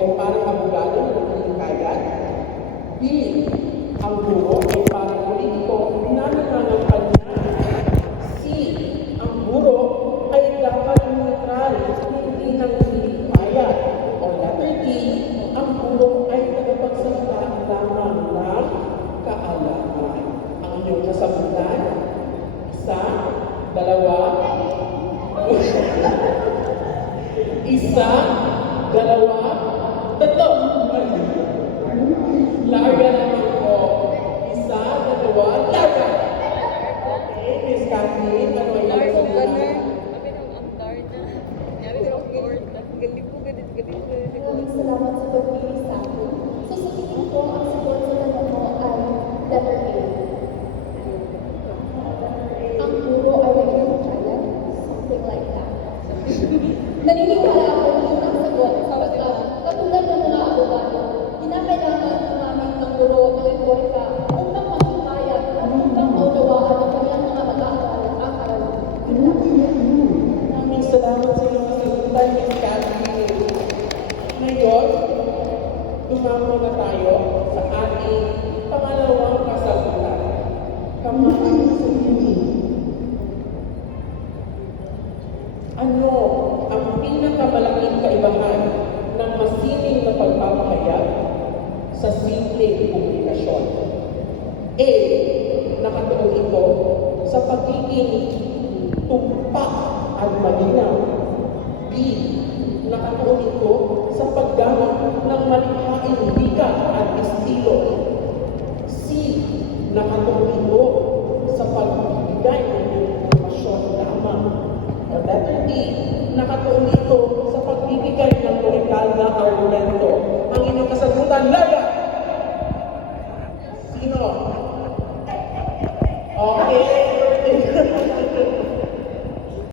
ay parang abogado na nagkikayat. B. Ang guro ay parang politiko na nangangampanya. C. Ang guro ay dapat neutral, hindi nang hinihikayat. O letter D. Ang guro ay tagapagsalita lamang ng kaalaman. Ang inyong kasagutan, isa, dalawa, isa, dalawa, tatlo. Larga naman po. Isa, dalawa, larga. Okay, Miss Kathleen, ano ay iyong sagutan? Maraming salamat sa pagpili sa akin. So sa tingin ko, ang sagot sa tanong mo ay letter A. Ang guro ay naging kalat, something like that. Naniniwala ako yun ang sagot. Katulad ng mga abogado, kinakailangan namin ng guro ng retorika upang makikaya at upang maunawaan ang kanyang mga mag-aaral at akaralan. Maraming salamat sa iyong kasagutan, Miss Kathleen. Ngayon, dumamo na tayo sa ating pangalawang kasagutan. Kamahan sa Yuni. Ano ang pinakamalaking kaibahan ng masining na pagpapahayag sa simpleng komunikasyon? A. Nakatuon ito sa pagiging tumpak at malinaw. B. Nakatuon ito sa paggamit ng malikhaing wika at estilo. C. Nakatuon ito sa pagbibigay ng informasyon lamang. O letter D. Nakatuon ito sa pagbibigay ng lorekal na argumento. Ang inyong kasagutan, Laya! Sino? Okay.